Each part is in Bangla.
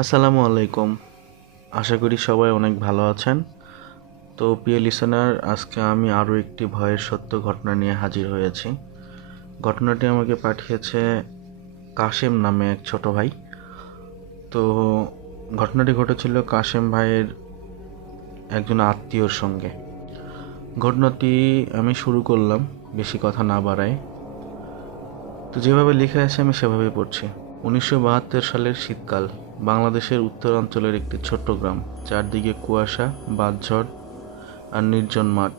আসসালামু আলাইকুম। আশা করি সবাই অনেক ভালো আছেন। তো প্রিয় লিসেনার, আজকে আমি আরও একটি ভয়ের সত্য ঘটনা নিয়ে হাজির হয়েছি। ঘটনাটি আমাকে পাঠিয়েছে কাশেম নামে এক ছোট ভাই। তো ঘটনাটি ঘটেছিল কাশেম ভাইয়ের একজন আত্মীয়র সঙ্গে। ঘটনাটি আমি শুরু করলাম বেশি কথা না বাড়ায়। তো যেভাবে লেখা আছে আমি সেভাবেই পড়ছি। 1972 সালের শীতকাল, বাংলাদেশের উত্তরাঞ্চলের একটি ছোট্ট গ্রাম, চারদিকে কুয়াশা, বাঁশঝড় আর নির্জন মাঠ।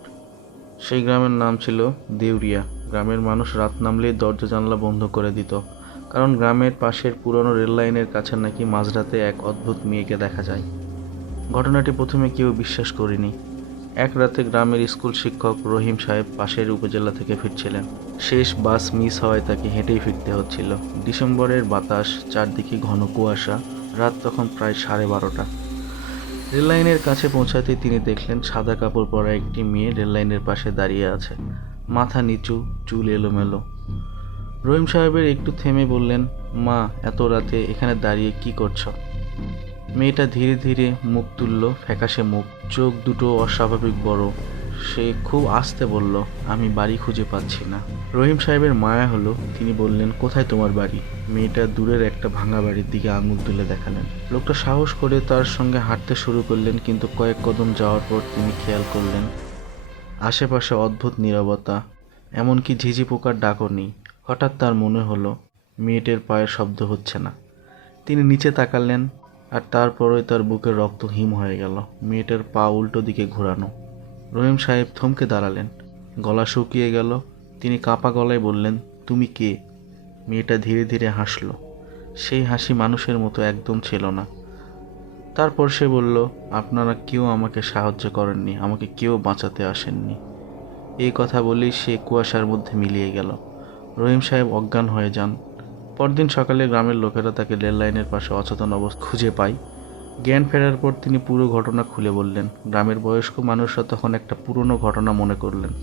সেই গ্রামের নাম ছিল দেউরিয়া। গ্রামের মানুষ রাত নামলেই দরজা জানলা বন্ধ করে দিত, কারণ গ্রামের পাশের পুরনো রেল লাইনের কাছে নাকি মাঝরাতে এক অদ্ভুত মেয়েকে দেখা যায়। ঘটনাটি প্রথমে কেউ বিশ্বাস করেনি। এক রাতে গ্রামের স্কুল শিক্ষক রহিম সাহেব পাশের উপজেলা থেকে ফিরছিলেন। শেষ বাস মিস হওয়ায় তাকে হেঁটেই ফিরতে হচ্ছিল। ডিসেম্বরের বাতাস, চারদিকে ঘন কুয়াশা। রাত তখন প্রায় 12:30। রেললাইনের কাছে পৌঁছাতেই তিনি দেখলেন সাদা কাপড় পরা একটি মেয়ে রেললাইনের পাশে দাঁড়িয়ে আছে, মাথা নিচু, চুল এলোমেলো। রহিম সাহেবের একটু থেমে বললেন, মা, এত রাতে এখানে দাঁড়িয়ে কি করছো? মেয়েটা ধীরে ধীরে মুখ তুলল, ফ্যাকাশে মুখ, চোখ দুটো অস্বাভাবিক বড়। সে খুব আস্তে বলল, আমি বাড়ি খুঁজে পাচ্ছি না। রহিম সাহেবের মায়া হলো। তিনি বললেন, কোথায় তোমার বাড়ি? মেয়েটা দূরের একটা ভাঙা বাড়ির দিকে আঙুল তুলে দেখালেন। লোকটা সাহস করে তার সঙ্গে হাঁটতে শুরু করলেন, কিন্তু কয়েক কদম যাওয়ার পর তিনি খেয়াল করলেন আশেপাশে অদ্ভুত নীরবতা, এমনকি ঝিঝি পোকার ডাকও নেই। হঠাৎ তার মনে হলো মেয়েটার পায়ের শব্দ হচ্ছে না। তিনি নিচে তাকালেন, আর তারপরই তার বুকের রক্ত হিম হয়ে গেল। মেয়েটার পা উল্টো দিকে ঘোরানো। রহিম সাহেব থমকে দাঁড়ালেন, গলা শুকিয়ে গেল। তিনি কাঁপা গলায় বললেন, তুমি কে? মেয়েটা ধীরে ধীরে হাসল। সেই হাসি মানুষের মতো একদম ছিল না। তারপর সে বলল, আপনারা কেউ আমাকে সাহায্য করেননি, আমাকে কেউ বাঁচাতে আসেননি। এই কথা বলেই সে কুয়াশার মধ্যে মিলিয়ে গেল। রহিম সাহেব অজ্ঞান হয়ে যান। পরদিন সকালে গ্রামের লোকেরা তাকে রেল লাইনের পাশে অচেতন অবস্থা খুঁজে পায়। জ্ঞান ফেরার পর তিনি পুরো ঘটনা খুলে বললেন। গ্রামের বয়স্ক মানুষরা তখন একটা পুরনো ঘটনা মনে করলেন।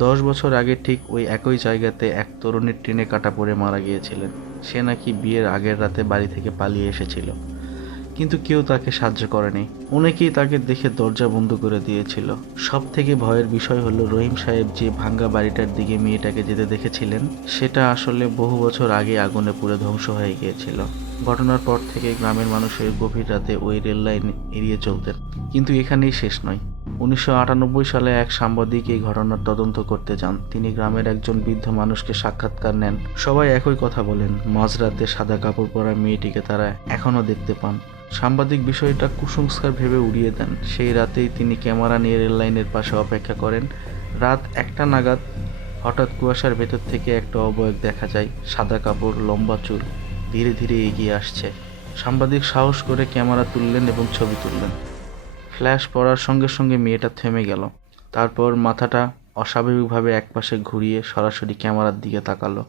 10 বছর আগে ঠিক ওই একই জায়গাতে এক তরুণীর ট্রেনে কাটা পড়ে মারা গিয়েছিলেন। সে নাকি বিয়ের আগের রাতে বাড়ি থেকে পালিয়ে এসেছিল, কিন্তু কেউ তাকে সাহায্য করেনি। অনেকেই তাকে দেখে দরজা বন্ধ করে দিয়েছিল। সব থেকে ভয়ের বিষয় হলো, রহিম সাহেব যে ভাঙ্গা বাড়িটার দিকে মেয়েটাকে যেতে দেখেছিলেন, সেটা আসলে বহু বছর আগে আগুনে পুড়ে ধ্বংস হয়ে গিয়েছিল। ঘটনার পর থেকে গ্রামের মানুষের গভীর রাতে ওই রেল লাইন এড়িয়ে চলতেন। কিন্তু এখানেই শেষ নয়। 1998 সালে এক সাংবাদিক এই ঘটনার তদন্ত করতে যান। তিনি গ্রামের একজন বৃদ্ধ মানুষকে সাক্ষাৎকার নেন। সবাই একই কথা বলেন, মাঝরাতে সাদা কাপড় পরা মেয়েটিকে তারা এখনও দেখতে পান। সাংবাদিক বিষয়টা কুসংস্কার ভেবে উড়িয়ে দেন। সেই রাতেই তিনি ক্যামেরা নিয়ে রেল লাইনের পাশে অপেক্ষা করেন। রাত 1টা নাগাদ হঠাৎ কুয়াশার ভেতর থেকে একটা অবয়ব দেখা যায়, সাদা কাপড়, লম্বা চুল, ধীরে ধীরে এগিয়ে আসছে। সাংবাদিক সাহস করে ক্যামেরা তুললেন এবং ছবি তুললেন। ফ্ল্যাশ পড়ার সঙ্গে সঙ্গে মেয়েটা থেমে গেল। তারপর মাথাটা অস্বাভাবিকভাবে একপাশে ঘুরিয়ে সরাসরি ক্যামেরার দিকে তাকালো।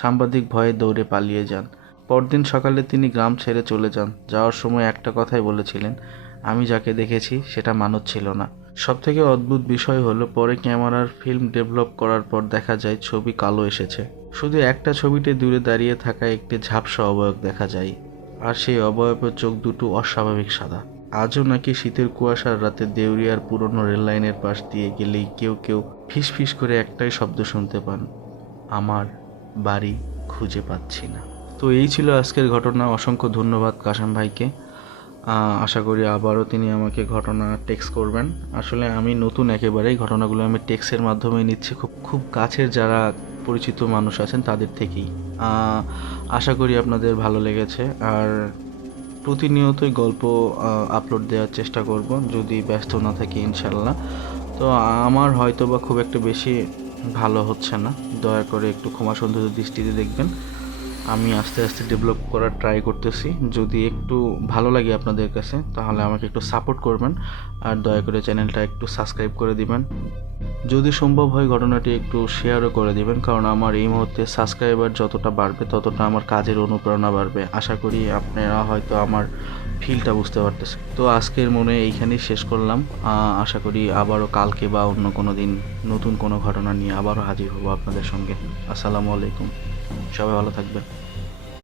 সাংবাদিক ভয়ে দৌড়ে পালিয়ে যান। পরদিন সকালে তিনি গ্রাম ছেড়ে চলে যান। যাওয়ার সময় একটা কথাই বলেছিলেন, আমি যাকে দেখেছি সেটা মানব ছিল না। সবথেকে অদ্ভুত বিষয় হলো, পরে ক্যামেরার ফিল্ম ডেভেলপ করার পর দেখা যায় ছবি কালো এসেছে। শুধু একটা ছবিতে দূরে দাঁড়িয়ে থাকা একটি ঝাপসা অবয়ব দেখা যায়, আর সেই অবয়বের চোখ দুটো অস্বাভাবিক সাদা। আজও নাকি শীতের কুয়াশার রাতে দেউরিয়ার পুরনো রেল লাইনের পাশ দিয়ে গেলেই কেউ কেউ ফিস ফিস করে একটাই শব্দ শুনতে পান, আমার বাড়ি খুঁজে পাচ্ছি না। তো এই ছিল আজকের ঘটনা। অসংখ্য ধন্যবাদ কাশেম ভাইকে। আশা করি আবারও তিনি আমাকে ঘটনা টেক্সট করবেন। আসলে আমি নতুন একেবারেই, ঘটনাগুলো আমি টেক্সটের মাধ্যমে নিচ্ছি খুব খুব কাছের যারা পরিচিত মানুষ আছেন তাদের থেকেই। আশা করি আপনাদের ভালো লেগেছে। আর প্রতিনিয়তই গল্প আপলোড দেওয়ার চেষ্টা করব, যদি ব্যস্ত না থাকি ইনশাল্লাহ। তো আমার হয়তো বা খুব একটা বেশি ভালো হচ্ছে না, দয়া করে একটু ক্ষমাসুন্দর দৃষ্টিতে দেখবেন। আমি আস্তে আস্তে ডেভেলপ করার ট্রাই করতেছি। যদি একটু ভালো লাগে আপনাদের কাছে, তাহলে আমাকে একটু সাপোর্ট করবেন, আর দয়া করে চ্যানেলটা একটু সাবস্ক্রাইব করে দিবেন। যদি সম্ভব হয় ঘটনাটি একটু শেয়ারও করে দিবেন, কারণ আমার এই মুহূর্তে সাবস্ক্রাইবার যতটা বাড়বে ততটা আমার কাজের অনুপ্রেরণা বাড়বে। আশা করি আপনারা হয়তো আমার ফিলটা বুঝতে পারতেছেন। তো আজকের মনে এইখানেই শেষ করলাম। আশা করি আবারও কালকে বা অন্য কোনো দিন নতুন কোনো ঘটনা নিয়ে আবারও হাজির হব আপনাদের সঙ্গে। আসসালামু আলাইকুম, সবাই ভালো থাকবেন।